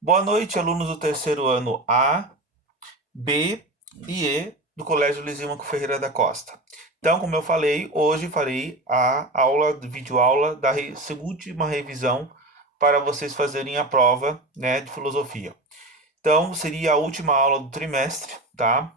Boa noite, alunos do terceiro ano A, B e E do Colégio Lisímaco Ferreira da Costa. Então, como eu falei, hoje farei a aula, videoaula da última revisão para vocês fazerem a prova, né, de filosofia. Então, seria a última aula do trimestre, tá?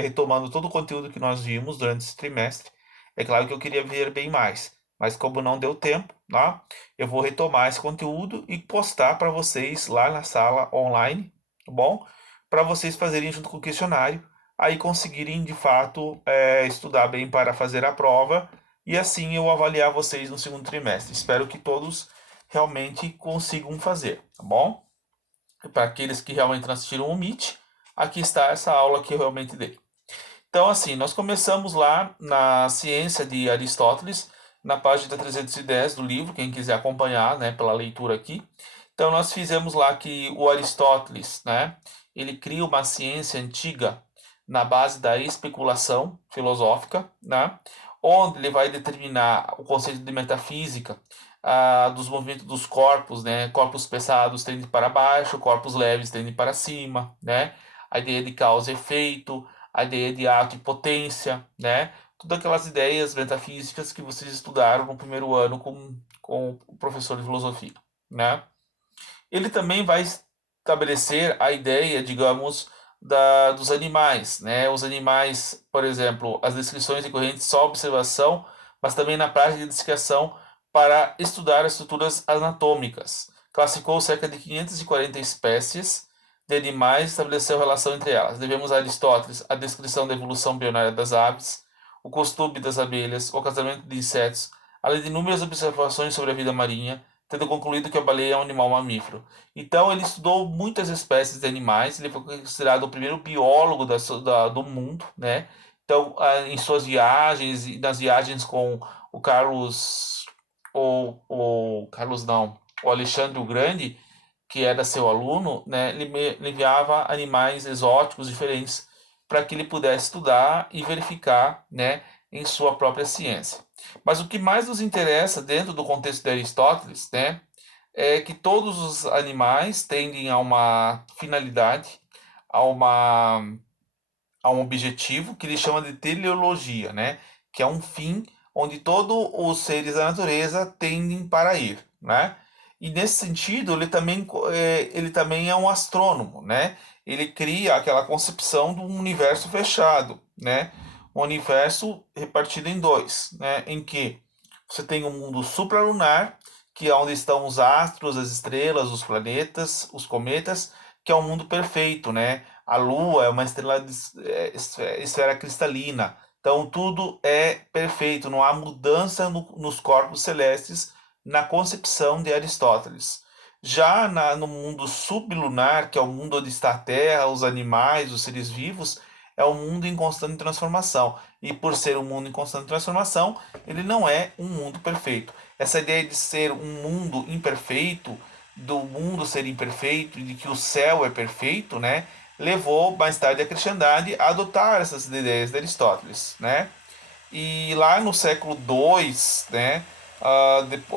Retomando todo o conteúdo que nós vimos durante esse trimestre. É claro que eu queria ver bem mais, mas como não deu tempo, tá? Eu vou retomar esse conteúdo e postar para vocês lá na sala online, tá bom? Para vocês fazerem junto com o questionário, aí conseguirem de fato estudar bem para fazer a prova e assim eu avaliar vocês no segundo trimestre. Espero que todos realmente consigam fazer, tá bom? Para aqueles que realmente não assistiram o Meet, aqui está essa aula que eu realmente dei. Então, assim, nós começamos lá na Ciência de Aristóteles, na página 310 do livro, quem quiser acompanhar, né, pela leitura aqui. Então, nós fizemos lá que o Aristóteles, né, ele cria uma ciência antiga na base da especulação filosófica, né, onde ele vai determinar o conceito de metafísica, dos movimentos dos corpos, né, corpos pesados tendem para baixo, corpos leves tendem para cima, né, a ideia de causa e efeito, a ideia de ato e potência, né? Todas aquelas ideias metafísicas que vocês estudaram no primeiro ano com o professor de filosofia, né? Ele também vai estabelecer a ideia, digamos, dos animais, né? Os animais, por exemplo, as descrições decorrentes só observação, mas também na prática de dissecação para estudar as estruturas anatômicas. Classificou cerca de 540 espécies de animais e estabeleceu relação entre elas. Devemos a Aristóteles a descrição da evolução embrionária das aves, o costume das abelhas, o casamento de insetos, além de inúmeras observações sobre a vida marinha, tendo concluído que a baleia é um animal mamífero. Então, ele estudou muitas espécies de animais, ele foi considerado o primeiro biólogo do mundo, né? Então, em suas viagens, e nas viagens com o Carlos, o Carlos não, o Alexandre o Grande, que era seu aluno, né? Ele enviava animais exóticos diferentes para que ele pudesse estudar e verificar, né, em sua própria ciência. Mas o que mais nos interessa dentro do contexto de Aristóteles, né, é que todos os animais tendem a uma finalidade, a uma a um objetivo que ele chama de teleologia, né, que é um fim onde todos os seres da natureza tendem para ir, né? E nesse sentido, ele também é um astrônomo, né? Ele cria aquela concepção de um universo fechado, né? Um universo repartido em dois, né? Em que você tem um mundo supralunar, que é onde estão os astros, as estrelas, os planetas, os cometas, que é um mundo perfeito, né? A Lua é uma estrela de esfera cristalina. Então tudo é perfeito, não há mudança nos corpos celestes na concepção de Aristóteles. Já no mundo sublunar, que é o mundo onde está a Terra, os animais, os seres vivos, é um mundo em constante transformação. E por ser um mundo em constante transformação, ele não é um mundo perfeito. Essa ideia de ser um mundo imperfeito, do mundo ser imperfeito e de que o céu é perfeito, né, levou mais tarde a cristandade a adotar essas ideias de Aristóteles, né? E lá no século II, né,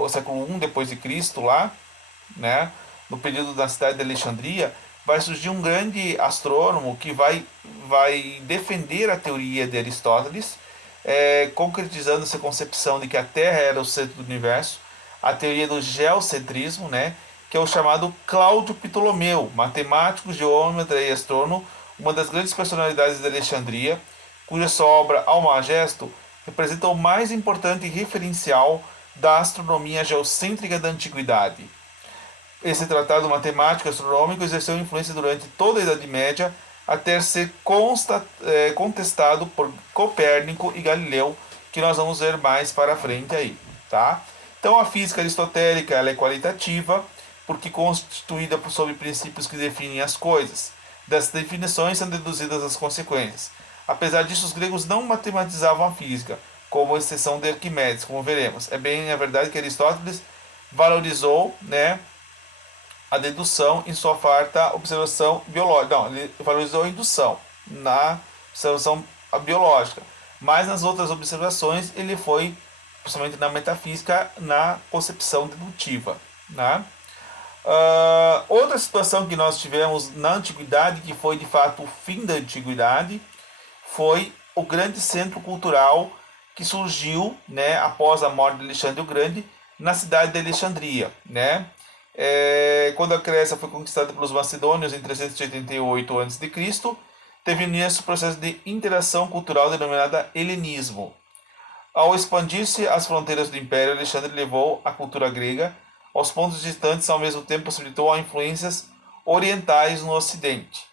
século I depois de Cristo lá, né, no período da cidade de Alexandria, vai surgir um grande astrônomo que vai defender a teoria de Aristóteles, concretizando essa concepção de que a Terra era o centro do universo, a teoria do geocentrismo, né, que é o chamado Cláudio Ptolomeu, matemático, geômetra e astrônomo, uma das grandes personalidades de Alexandria, cuja sua obra Almagesto representa o mais importante referencial da astronomia geocêntrica da antiguidade. Esse tratado matemático e astronômico exerceu influência durante toda a Idade Média, até ser contestado por Copérnico e Galileu, que nós vamos ver mais para frente aí, tá? Então a física aristotélica ela é qualitativa, porque constituída sobre princípios que definem as coisas. Das definições são deduzidas as consequências. Apesar disso, os gregos não matematizavam a física, como exceção de Arquimedes, como veremos. É bem a verdade que Aristóteles valorizou, né, a dedução em sua farta observação biológica. Não, ele valorizou a indução na observação biológica. Mas nas outras observações ele foi, principalmente na metafísica, na concepção dedutiva. Né? Outra outra situação que nós tivemos na antiguidade, que foi de fato o fim da antiguidade, foi o grande centro cultural que surgiu, né, após a morte de Alexandre o Grande, na cidade de Alexandria, né? Quando a Grécia foi conquistada pelos macedônios em 388 a.C., teve início o processo de interação cultural denominada helenismo. Ao expandir-se as fronteiras do Império, Alexandre levou a cultura grega aos pontos distantes, ao mesmo tempo possibilitou as influências orientais no Ocidente.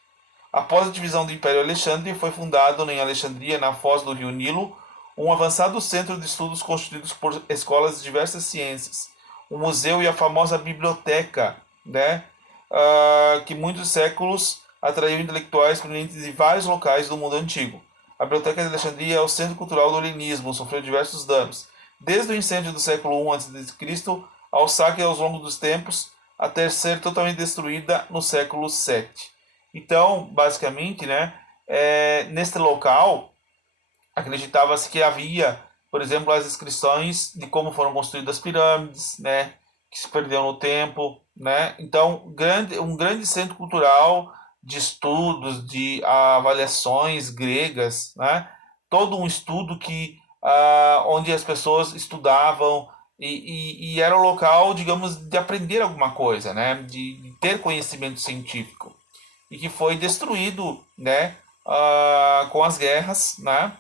Após a divisão do Império Alexandre, foi fundado em Alexandria, na foz do rio Nilo, um avançado centro de estudos constituídos por escolas de diversas ciências, um museu e a famosa biblioteca, né, que muitos séculos atraiu intelectuais provenientes de vários locais do mundo antigo. A Biblioteca de Alexandria é o centro cultural do helenismo, sofreu diversos danos, desde o incêndio do século I a.C. ao saque ao longo dos tempos, até ser totalmente destruída no século VII. Então, basicamente, né, neste local, acreditava-se que havia, por exemplo, as inscrições de como foram construídas as pirâmides, né, que se perderam no tempo, né? Então, um grande centro cultural de estudos, de avaliações gregas, né? Todo um estudo que onde as pessoas estudavam e era o local, digamos, de aprender alguma coisa, né? De ter conhecimento científico e que foi destruído, né? Com as guerras, né?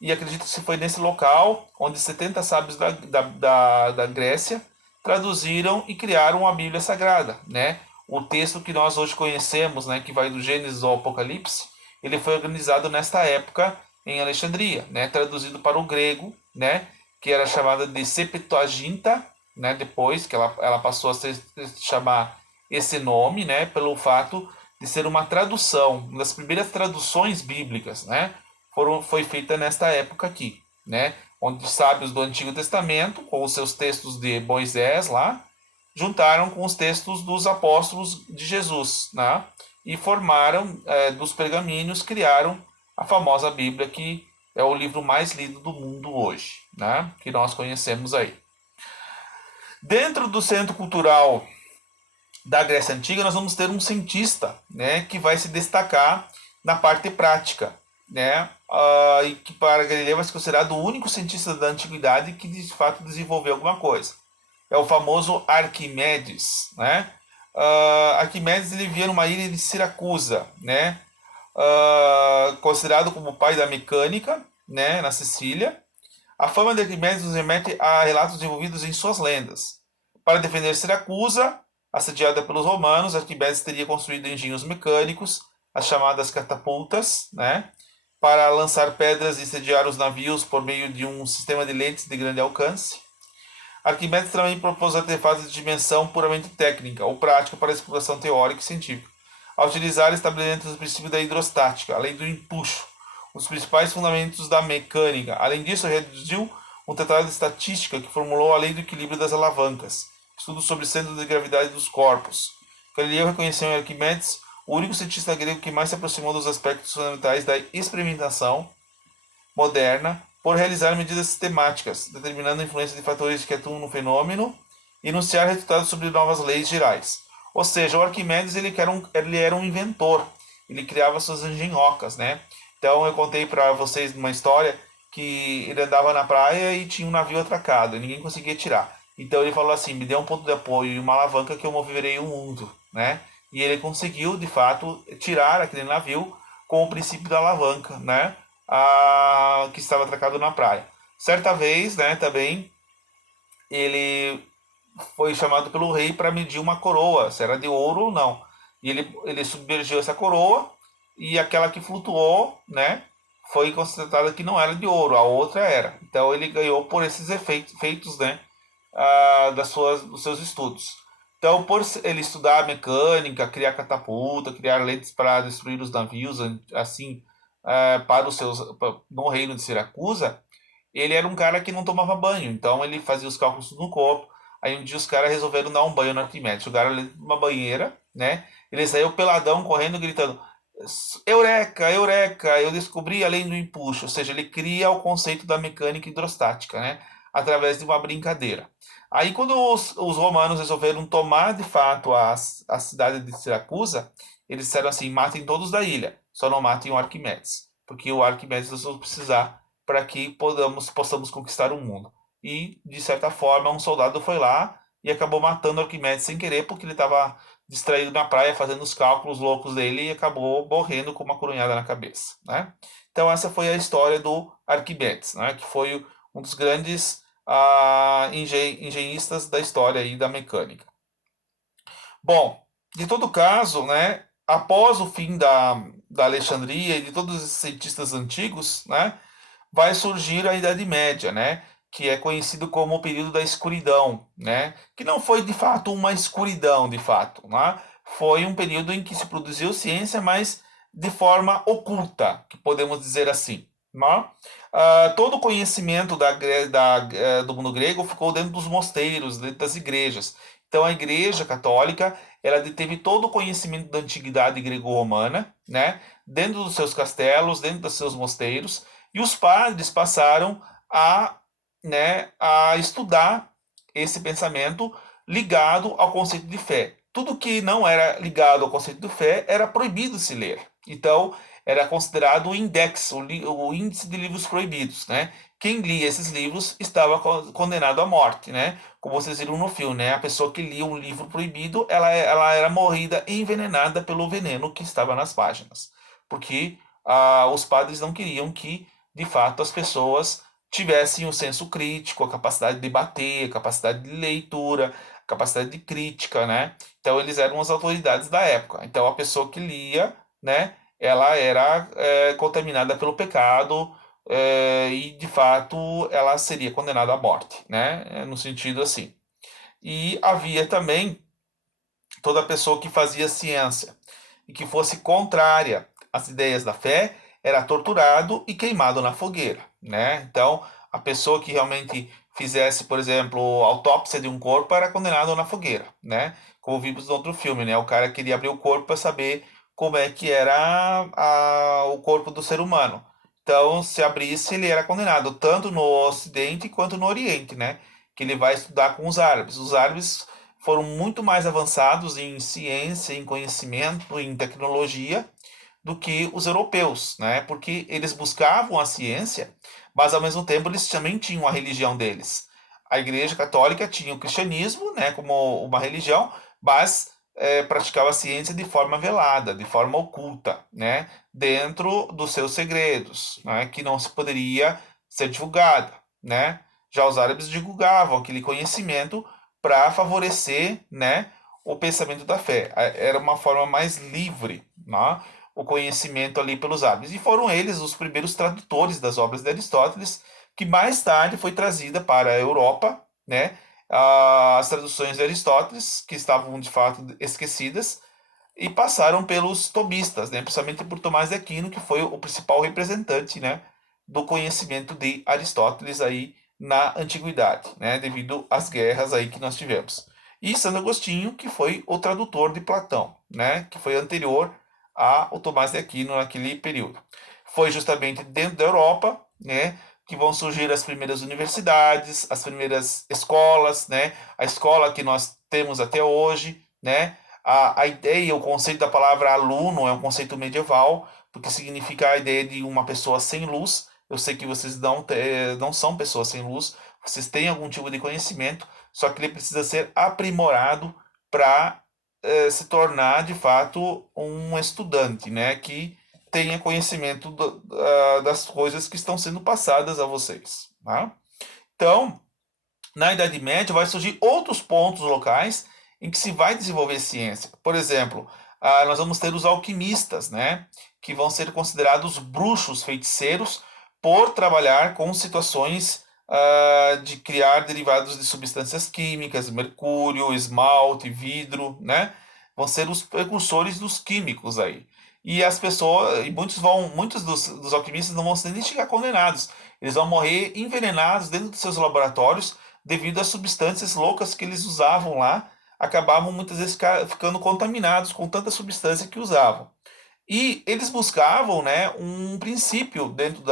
E acredita-se que foi nesse local onde 70 sábios da Grécia traduziram e criaram a Bíblia Sagrada, né? O texto que nós hoje conhecemos, né, que vai do Gênesis ao Apocalipse, ele foi organizado nesta época em Alexandria, né, traduzido para o grego, né, que era chamada de Septuaginta, né, depois que ela passou a chamar esse nome, né, pelo fato de ser uma tradução, uma das primeiras traduções bíblicas, né, foi feita nesta época aqui, né, onde sábios do Antigo Testamento, com os seus textos de Moisés lá, juntaram com os textos dos apóstolos de Jesus, né, e formaram, dos pergaminhos, criaram a famosa Bíblia, que é o livro mais lido do mundo hoje, né, que nós conhecemos aí. Dentro do centro cultural da Grécia Antiga, nós vamos ter um cientista, né, que vai se destacar na parte prática, né, e que para Galileu vai ser considerado o único cientista da antiguidade que de fato desenvolveu alguma coisa. É o famoso Arquimedes, né? Arquimedes ele vivia numa ilha de Siracusa, né? Considerado como o pai da mecânica, né, na Sicília. A fama de Arquimedes nos remete a relatos desenvolvidos em suas lendas. Para defender Siracusa, assediada pelos romanos, Arquimedes teria construído engenhos mecânicos, as chamadas catapultas, né, para lançar pedras e sediar os navios por meio de um sistema de lentes de grande alcance. Arquimedes também propôs artefatos de dimensão puramente técnica ou prática para exploração teórica e científica, ao utilizar e estabelecendo os princípios da hidrostática, além do empuxo, os principais fundamentos da mecânica. Além disso, reduziu um tratado de estatística que formulou a lei do equilíbrio das alavancas, estudo sobre centros de gravidade dos corpos. Galileu reconheceu em Arquimedes o único cientista grego que mais se aproximou dos aspectos fundamentais da experimentação moderna por realizar medidas sistemáticas, determinando a influência de fatores que atuam no fenômeno e enunciar resultados sobre novas leis gerais. Ou seja, o Arquimedes ele era um inventor, ele criava suas engenhocas, né? Então eu contei para vocês uma história que ele andava na praia e tinha um navio atracado, e ninguém conseguia tirar. Então ele falou assim: me dê um ponto de apoio e uma alavanca que eu moverei o mundo, né? E ele conseguiu, de fato, tirar aquele navio com o princípio da alavanca, né? Que estava atracado na praia. Certa vez, né, também, ele foi chamado pelo rei para medir uma coroa, se era de ouro ou não. E ele submergiu essa coroa e aquela que flutuou, né, foi constatada que não era de ouro, a outra era. Então ele ganhou por esses efeitos, né, dos seus estudos. Então, por ele estudar mecânica, criar catapulta, criar lentes para destruir os navios, assim, para no reino de Siracusa, ele era um cara que não tomava banho, então ele fazia os cálculos no corpo. Aí um dia os caras resolveram dar um banho no Arquimedes, jogaram ele numa banheira, né? Ele saiu peladão, correndo, gritando: Eureka, Eureka, eu descobri a lei do empuxo. Ou seja, ele cria o conceito da mecânica hidrostática, né? Através de uma brincadeira. Aí, quando os romanos resolveram tomar de fato a cidade de Siracusa, eles disseram assim: matem todos da ilha, só não matem o Arquimedes, porque o Arquimedes nós vamos precisar para que possamos conquistar o mundo. E, de certa forma, um soldado foi lá e acabou matando o Arquimedes sem querer, porque ele estava distraído na praia fazendo os cálculos loucos dele e acabou morrendo com uma coronhada na cabeça, né? Então, essa foi a história do Arquimedes, né? Que foi um dos grandes engenhistas da história aí da mecânica. Bom, de todo caso, né, após o fim da Alexandria e de todos os cientistas antigos, né, vai surgir a Idade Média, né, que é conhecido como o período da escuridão, né, que não foi de fato uma escuridão, de fato, né, foi um período em que se produziu ciência, mas de forma oculta, que podemos dizer assim, né? Todo o conhecimento do mundo grego ficou dentro dos mosteiros, dentro das igrejas. Então a Igreja Católica, ela deteve todo o conhecimento da antiguidade grego-romana, né, dentro dos seus castelos, dentro dos seus mosteiros, e os padres passaram a, né, a estudar esse pensamento ligado ao conceito de fé. Tudo que não era ligado ao conceito de fé era proibido se ler. Então, era considerado o index, o índice de livros proibidos, né? Quem lia esses livros estava condenado à morte, né? Como vocês viram no filme, né? A pessoa que lia um livro proibido, ela era morrida envenenada pelo veneno que estava nas páginas. Porque os padres não queriam que, de fato, as pessoas tivessem o senso crítico, a capacidade de debater, a capacidade de leitura, a capacidade de crítica, né? Então, eles eram as autoridades da época. Então, a pessoa que lia, né? Ela era contaminada pelo pecado, e de fato ela seria condenada à morte, né? No sentido assim. E havia também toda pessoa que fazia ciência e que fosse contrária às ideias da fé era torturado e queimado na fogueira, né? Então, a pessoa que realmente fizesse, por exemplo, autópsia de um corpo era condenado na fogueira, né? Como vimos no outro filme, né? O cara queria abrir o corpo para saber como é que era o corpo do ser humano. Então, se abrisse, ele era condenado tanto no Ocidente quanto no Oriente, né? Que ele vai estudar com os árabes. Os árabes foram muito mais avançados em ciência, em conhecimento, em tecnologia do que os europeus, né? Porque eles buscavam a ciência, mas ao mesmo tempo eles também tinham a religião deles. A Igreja Católica tinha o cristianismo, né, como uma religião, mas praticava a ciência de forma velada, de forma oculta, né, dentro dos seus segredos, né, que não se poderia ser divulgada, né? Já os árabes divulgavam aquele conhecimento para favorecer, né, o pensamento da fé. Era uma forma mais livre, né, o conhecimento ali pelos árabes. E foram eles os primeiros tradutores das obras de Aristóteles, que mais tarde foi trazida para a Europa, né, as traduções de Aristóteles, que estavam de fato esquecidas, e passaram pelos tobistas, né, principalmente por Tomás de Aquino, que foi o principal representante, né, do conhecimento de Aristóteles aí na antiguidade, né, devido às guerras aí que nós tivemos. E Santo Agostinho, que foi o tradutor de Platão, né, que foi anterior ao Tomás de Aquino naquele período. Foi justamente dentro da Europa, né, que vão surgir as primeiras universidades, as primeiras escolas, né, a escola que nós temos até hoje, né, a ideia, o conceito da palavra aluno é um conceito medieval, porque significa a ideia de uma pessoa sem luz. Eu sei que vocês não são pessoas sem luz, vocês têm algum tipo de conhecimento, só que ele precisa ser aprimorado para se tornar de fato um estudante, né, que tenha conhecimento das coisas que estão sendo passadas a vocês. Tá? Então, na Idade Média vai surgir outros pontos locais em que se vai desenvolver ciência. Por exemplo, nós vamos ter os alquimistas, né, que vão ser considerados bruxos, feiticeiros, por trabalhar com situações de criar derivados de substâncias químicas, mercúrio, esmalte, vidro, né? Vão ser os precursores dos químicos aí. E as pessoas, e muitos dos alquimistas não vão ser nem chegar condenados. Eles vão morrer envenenados dentro dos seus laboratórios devido às substâncias loucas que eles usavam lá, acabavam muitas vezes ficando contaminados com tanta substância que usavam. E eles buscavam, né, um princípio dentro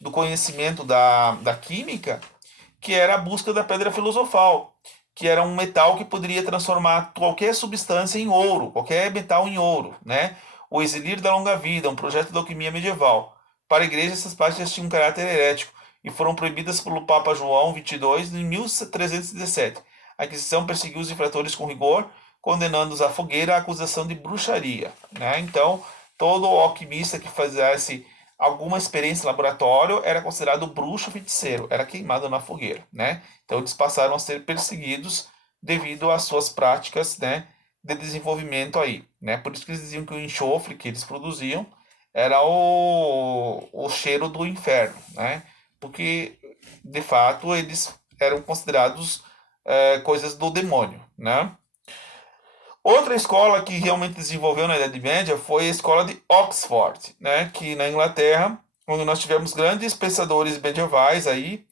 do conhecimento da química, que era a busca da pedra filosofal, que era um metal que poderia transformar qualquer substância em ouro, qualquer metal em ouro, né? O Exelir da Longa Vida, um projeto da alquimia medieval. Para a igreja, essas práticas tinham um caráter herético e foram proibidas pelo Papa João XXII em 1317. A Inquisição perseguiu os infratores com rigor, condenando-os à fogueira à acusação de bruxaria, né? Então, todo alquimista que fizesse alguma experiência em laboratório era considerado bruxo feiticeiro, era queimado na fogueira, né? Então eles passaram a ser perseguidos devido às suas práticas, né, de desenvolvimento aí, né? Por isso que eles diziam que o enxofre que eles produziam era o cheiro do inferno, né? Porque de fato eles eram considerados coisas do demônio, né? Outra escola que realmente desenvolveu na Idade Média foi a escola de Oxford, né, que na Inglaterra, onde nós tivemos grandes pensadores medievais aí,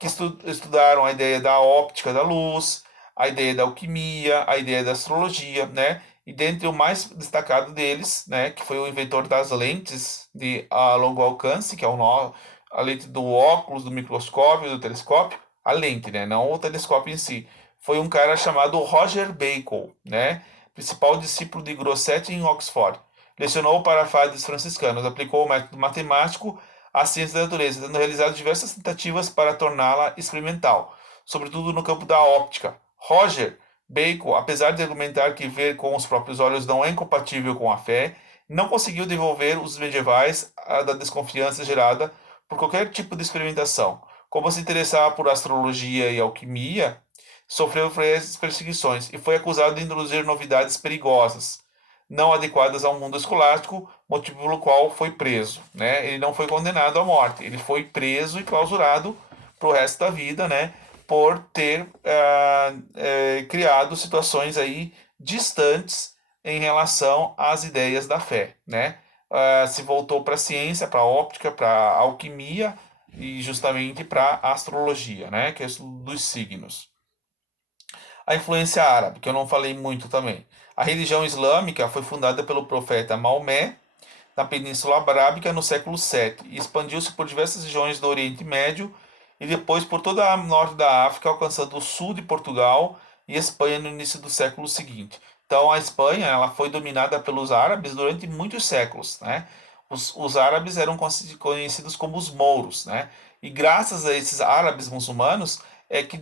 que estudaram a ideia da óptica da luz, a ideia da alquimia, a ideia da astrologia, né, e dentre o mais destacado deles, né, que foi o inventor das lentes de longo alcance, que é a lente do óculos, do microscópio, do telescópio, a lente, né, não o telescópio em si. Foi um cara chamado Roger Bacon, né, principal discípulo de Grossetti em Oxford. Lecionou para padres franciscanos, aplicou o método matemático à ciência da natureza, tendo realizado diversas tentativas para torná-la experimental, sobretudo no campo da óptica. Roger Bacon, apesar de argumentar que ver com os próprios olhos não é incompatível com a fé, não conseguiu devolver os medievais da desconfiança gerada por qualquer tipo de experimentação. Como se interessava por astrologia e alquimia, sofreu frequentes perseguições e foi acusado de introduzir novidades perigosas, não adequadas ao mundo escolástico, motivo pelo qual foi preso, né? Ele não foi condenado à morte, ele foi preso e clausurado para o resto da vida, né? Por ter criado situações aí distantes em relação às ideias da fé, né? Se voltou para a ciência, para a óptica, para a alquimia e justamente para a astrologia, né? Que é o estudo dos signos. A influência árabe, que eu não falei muito também. A religião islâmica foi fundada pelo profeta Maomé na Península Arábica no século VII e expandiu-se por diversas regiões do Oriente Médio e depois por toda a norte da África, alcançando o sul de Portugal e Espanha no início do século seguinte. Então a Espanha ela foi dominada pelos árabes durante muitos séculos, né? Os árabes eram conhecidos como os mouros, né? E graças a esses árabes muçulmanos é que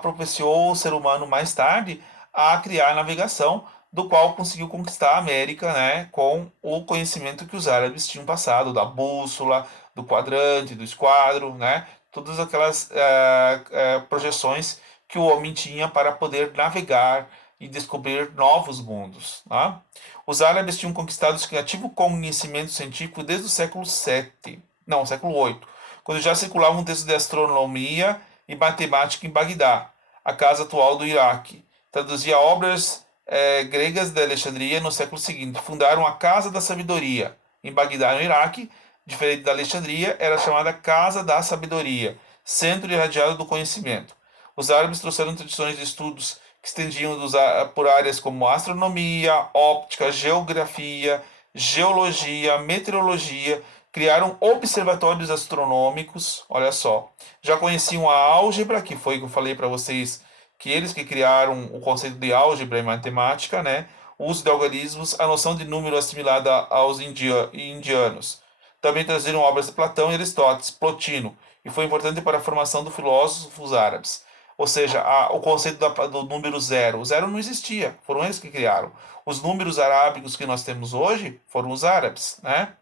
propiciou o ser humano mais tarde a criar a navegação, do qual conseguiu conquistar a América, né, com o conhecimento que os árabes tinham passado, da bússola, do quadrante, do esquadro, né, todas aquelas projeções que o homem tinha para poder navegar e descobrir novos mundos. Tá? Os árabes tinham conquistado esse criativo conhecimento científico desde o século VII, não, século VIII, quando já circulavam textos de astronomia e matemática em Bagdá, a casa atual do Iraque. Traduzia obras gregas de Alexandria no século seguinte. Fundaram a Casa da Sabedoria em Bagdá, no Iraque. Diferente da Alexandria, era chamada Casa da Sabedoria, centro irradiado do conhecimento. Os árabes trouxeram tradições de estudos que estendiam por áreas como astronomia, óptica, geografia, geologia, meteorologia, criaram observatórios astronômicos, olha só. Já conheciam a álgebra, que foi o que eu falei para vocês, que eles que criaram o conceito de álgebra e matemática, né? O uso de algarismos, a noção de número assimilada aos indianos. Também traziram obras de Platão e Aristóteles, Plotino, e foi importante para a formação dos filósofos árabes. Ou seja, o conceito do número zero. O zero não existia, foram eles que criaram. Os números arábicos que nós temos hoje foram os árabes, né?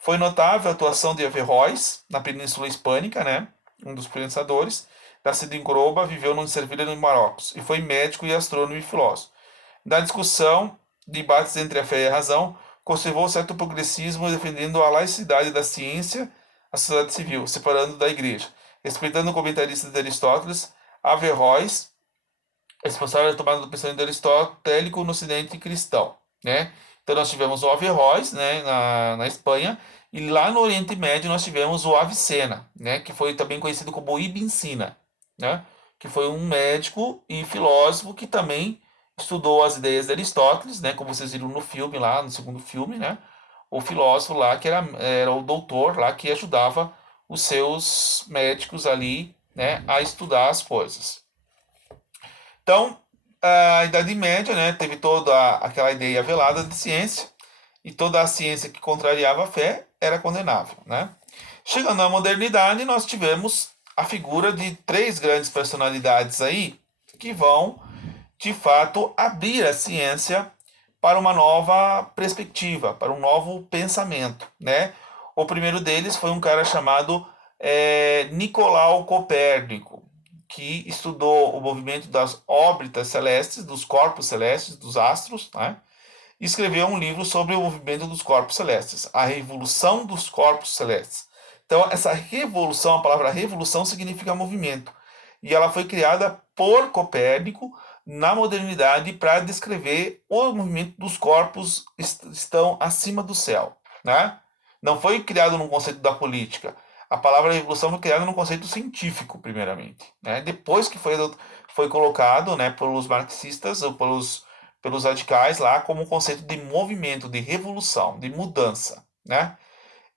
Foi notável a atuação de Averroes na Península Hispânica, né? Um dos pensadores. Nascido em Coroba, viveu no Servilha no Marrocos e foi médico e astrônomo e filósofo. Na discussão, debates entre a fé e a razão, conservou certo progressismo defendendo a laicidade da ciência, a sociedade civil, separando da igreja. Respeitando o comentarista de Aristóteles, Averroes é responsável pela tomada do pensamento aristotélico no ocidente cristão, né? Então nós tivemos o Averroes, né, na Espanha, e lá no Oriente Médio nós tivemos o Avicena, né, que foi também conhecido como Ibn Sina, né, que foi um médico e filósofo que também estudou as ideias de Aristóteles, né, como vocês viram no filme lá, no segundo filme, né, o filósofo lá que era o doutor lá que ajudava os seus médicos ali, né, a estudar as coisas. Então, a Idade Média, né, teve toda aquela ideia velada de ciência, e toda a ciência que contrariava a fé era condenável, né? Chegando à modernidade, nós tivemos a figura de três grandes personalidades aí que vão, de fato, abrir a ciência para uma nova perspectiva, para um novo pensamento, né? O primeiro deles foi um cara chamado Nicolau Copérnico, que estudou o movimento das órbitas celestes, dos corpos celestes, dos astros, né? E escreveu um livro sobre o movimento dos corpos celestes, a revolução dos corpos celestes. Então, essa revolução, a palavra revolução significa movimento. E ela foi criada por Copérnico na modernidade para descrever o movimento dos corpos que estão acima do céu, né? Não foi criado num conceito da política. A palavra revolução foi criada num conceito científico, primeiramente, né? Depois que foi colocado, né, pelos marxistas ou pelos radicais lá como um conceito de movimento, de revolução, de mudança, né?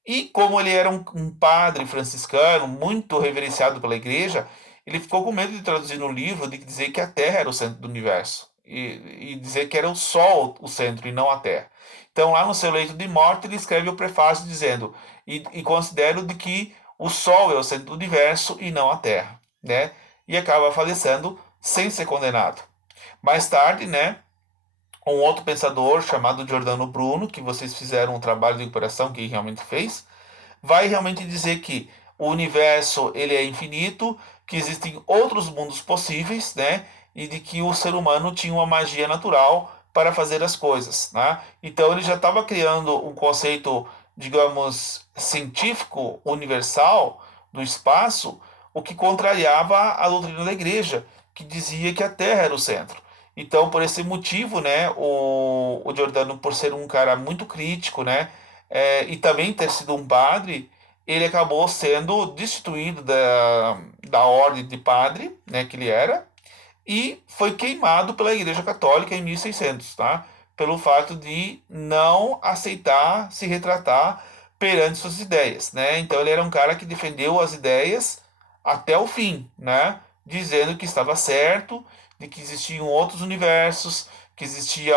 E como ele era um padre franciscano muito reverenciado pela igreja, ele ficou com medo de traduzir no livro de dizer que a Terra era o centro do universo e dizer que era o Sol o centro e não a Terra. Então, lá no seu leito de morte, ele escreve o prefácio dizendo: e considero de que o Sol é o centro do universo e não a Terra, né? E acaba falecendo sem ser condenado. Mais tarde, né? Um outro pensador chamado Giordano Bruno, que vocês fizeram um trabalho de recuperação que realmente fez, vai realmente dizer que o universo ele é infinito, que existem outros mundos possíveis, né? E de que o ser humano tinha uma magia natural para fazer as coisas, né? Então ele já estava criando um conceito, digamos, científico universal do espaço, o que contrariava a doutrina da igreja, que dizia que a Terra era o centro. Então, por esse motivo, né, o Giordano, por ser um cara muito crítico, né, e também ter sido um padre, ele acabou sendo destituído da ordem de padre, né, que ele era, e foi queimado pela Igreja Católica em 1600, tá? Pelo fato de não aceitar se retratar perante suas ideias, né? Então ele era um cara que defendeu as ideias até o fim, né? Dizendo que estava certo, de que existiam outros universos, que existia,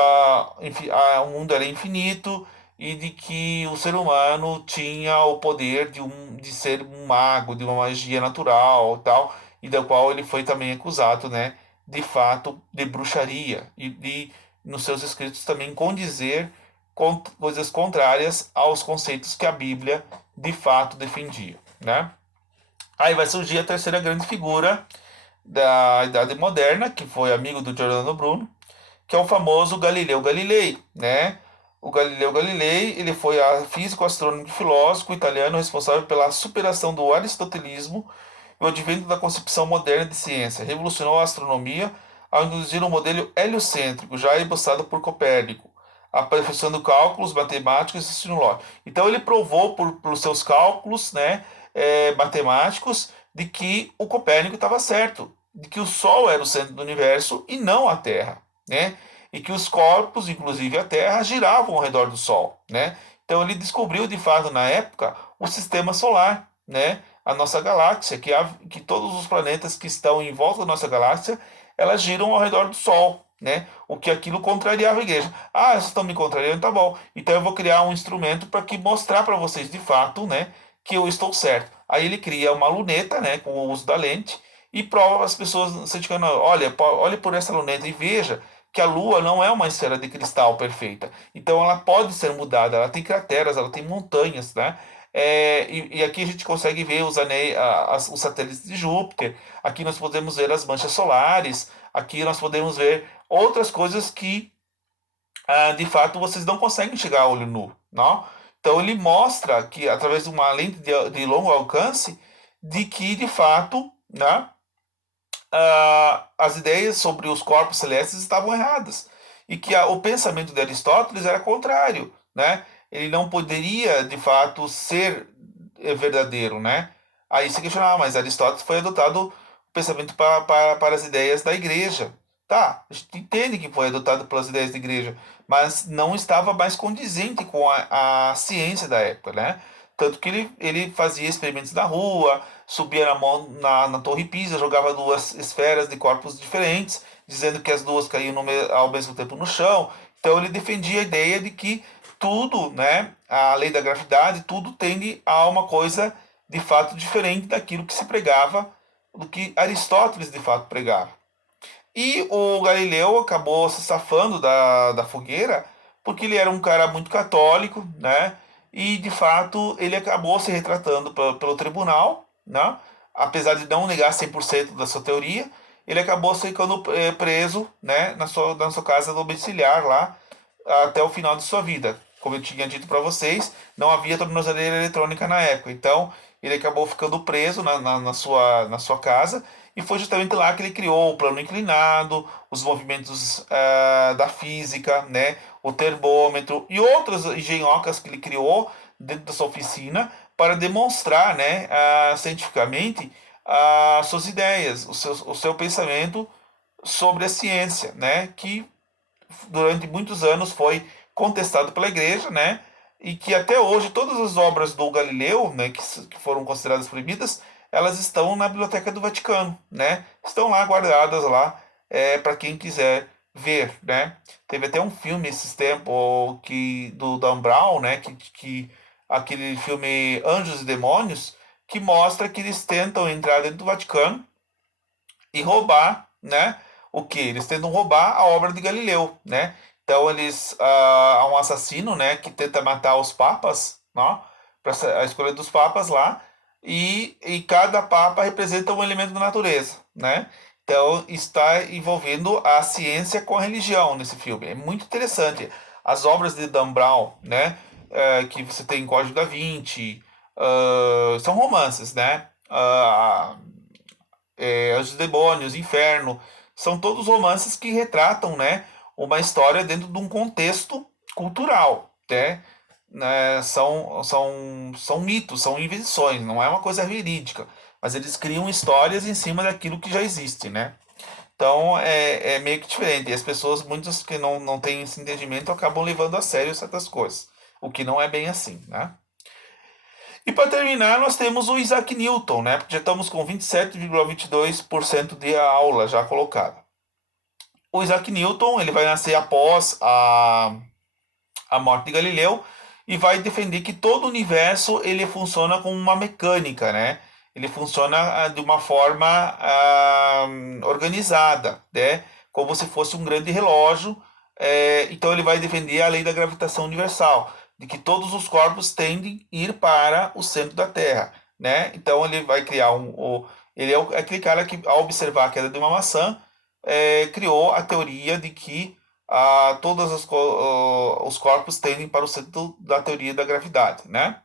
enfim, o mundo era infinito e de que o ser humano tinha o poder de ser um mago, de uma magia natural, tal, e da qual ele foi também acusado, né? De fato de bruxaria e de nos seus escritos também condizer com coisas contrárias aos conceitos que a Bíblia de fato defendia, né? Aí vai surgir a terceira grande figura da Idade Moderna, que foi amigo do Giordano Bruno, que é o famoso Galileu Galilei, né? O Galileu Galilei, ele foi físico, astrônomo e filósofo italiano responsável pela superação do aristotelismo e o advento da concepção moderna de ciência. Revolucionou a astronomia ao introduzir um modelo heliocêntrico, já esboçado por Copérnico, aperfeiçoando cálculos matemáticos e sinológicos. Então ele provou por seus cálculos, né, matemáticos, de que o Copérnico estava certo, de que o Sol era o centro do universo e não a Terra, né? E que os corpos, inclusive a Terra, giravam ao redor do Sol, né? Então ele descobriu de fato na época o sistema solar, né? A nossa galáxia, que todos os planetas que estão em volta da nossa galáxia, elas giram ao redor do Sol, né? O que aquilo contrariava a igreja. Ah, vocês estão me contrariando, tá bom. Então eu vou criar um instrumento para que mostrar para vocês de fato, né, que eu estou certo. Aí ele cria uma luneta, né, com o uso da lente e prova as pessoas certificando, olhe por essa luneta e veja que a Lua não é uma esfera de cristal perfeita. Então ela pode ser mudada, ela tem crateras, ela tem montanhas, né? E aqui a gente consegue ver os anéis, os satélites de Júpiter. Aqui nós podemos ver as manchas solares. Aqui nós podemos ver outras coisas que, de fato, vocês não conseguem chegar a olho nu, não? Então ele mostra que através de uma lente de longo alcance, de que de fato, né, as ideias sobre os corpos celestes estavam erradas e que o pensamento de Aristóteles era contrário, né? Ele não poderia, de fato, ser verdadeiro, né? Aí se questionava, mas Aristóteles foi adotado o pensamento para as ideias da igreja. Tá, a gente entende que foi adotado pelas ideias da igreja, mas não estava mais condizente com a ciência da época, né? Tanto que ele fazia experimentos na rua, subia na Torre Pisa, jogava duas esferas de corpos diferentes, dizendo que as duas caíam ao mesmo tempo no chão. Então ele defendia a ideia de que tudo, né, a lei da gravidade, tudo tende a uma coisa de fato diferente daquilo que se pregava, do que Aristóteles de fato pregava. E o Galileu acabou se safando da fogueira porque ele era um cara muito católico, né? E de fato ele acabou se retratando pelo tribunal, né? Apesar de não negar 100% da sua teoria, ele acabou ficando preso, né? Na sua casa domiciliar lá até o final de sua vida. Como eu tinha dito para vocês, não havia tornozeleira eletrônica na época. Então, ele acabou ficando preso na sua casa. E foi justamente lá que ele criou o plano inclinado, os movimentos da física, né, o termômetro e outras engenhocas que ele criou dentro da sua oficina para demonstrar, né, cientificamente as suas ideias, o seu pensamento sobre a ciência, né, que durante muitos anos foi contestado pela igreja, né? E que até hoje todas as obras do Galileu, né, que foram consideradas proibidas, elas estão na Biblioteca do Vaticano, né? Estão lá guardadas lá para quem quiser ver, né? Teve até um filme esses tempos que do Dan Brown, né? Que aquele filme Anjos e Demônios, que mostra que eles tentam entrar dentro do Vaticano e roubar, né? O que? Eles tentam roubar a obra de Galileu, né? Então há um assassino, né, que tenta matar os papas, né? Para a escolha dos papas lá, e cada papa representa um elemento da natureza, né? Então está envolvendo a ciência com a religião nesse filme. É muito interessante. As obras de Dan Brown, né, que você tem Código da Vinci, são romances, né? Os Demônios, Inferno, são todos romances que retratam, né, uma história dentro de um contexto cultural, né? São mitos, são invenções, não é uma coisa verídica, mas eles criam histórias em cima daquilo que já existe, né? Então é meio que diferente. E as pessoas, muitas que não têm esse entendimento, acabam levando a sério certas coisas, o que não é bem assim, né? E para terminar, nós temos o Isaac Newton, né? Porque já estamos com 27,22% de aula já colocada. O Isaac Newton, ele vai nascer após a morte de Galileu e vai defender que todo o universo ele funciona como uma mecânica, né? Ele funciona de uma forma organizada, né? Como se fosse um grande relógio. Então ele vai defender a lei da gravitação universal, de que todos os corpos tendem a ir para o centro da Terra, né? Então ele vai criar ele é aquele cara que, ao observar a queda de uma maçã, criou a teoria de que todos os corpos tendem para o centro da teoria da gravidade, né?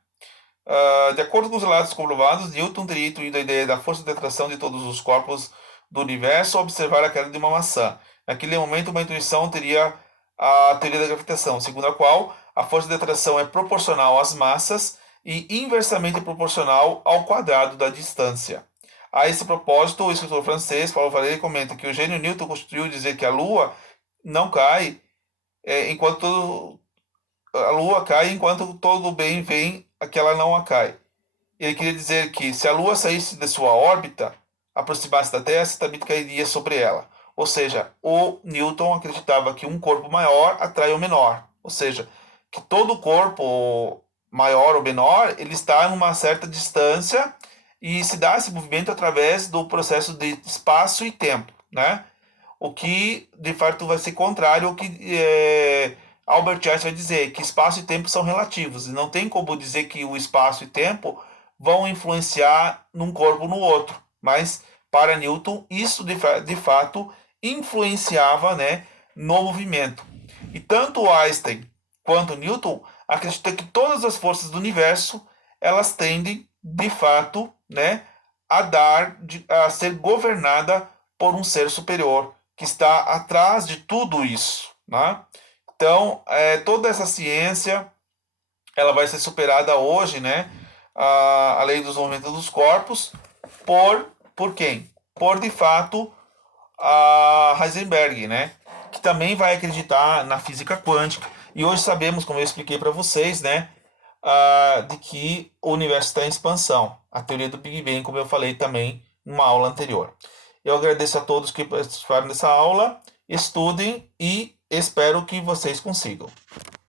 De acordo com os relatos comprovados, Newton teria intuído a ideia da força de atração de todos os corpos do universo ao observar a queda de uma maçã. Naquele momento, uma intuição teria a teoria da gravitação, segundo a qual a força de atração é proporcional às massas e inversamente proporcional ao quadrado da distância. A esse propósito, o escritor francês Paulo Valéry comenta que o gênio Newton construiu dizer que a Lua não cai enquanto a Lua cai enquanto todo o bem vem a que ela não a cai. Ele queria dizer que se a Lua saísse de sua órbita, aproximasse da Terra, também cairia sobre ela. Ou seja, o Newton acreditava que um corpo maior atrai o menor. Ou seja, que todo corpo maior ou menor ele está em uma certa distância e se dá esse movimento através do processo de espaço e tempo, né? O que de fato vai ser contrário ao que Albert Einstein vai dizer, que espaço e tempo são relativos e não tem como dizer que o espaço e tempo vão influenciar num corpo no outro, mas para Newton isso de fato influenciava, né, no movimento. E tanto Einstein quanto Newton acreditam que todas as forças do universo elas tendem de fato, né, a ser governada por um ser superior que está atrás de tudo isso, né? Então, toda essa ciência, ela vai ser superada hoje, né? A lei dos movimentos dos corpos, por quem? Por, de fato, a Heisenberg, né? Que também vai acreditar na física quântica. E hoje sabemos, como eu expliquei para vocês, né? de que o universo está em expansão. A teoria do Big Bang, como eu falei também numa aula anterior. Eu agradeço a todos que participaram dessa aula. Estudem e espero que vocês consigam.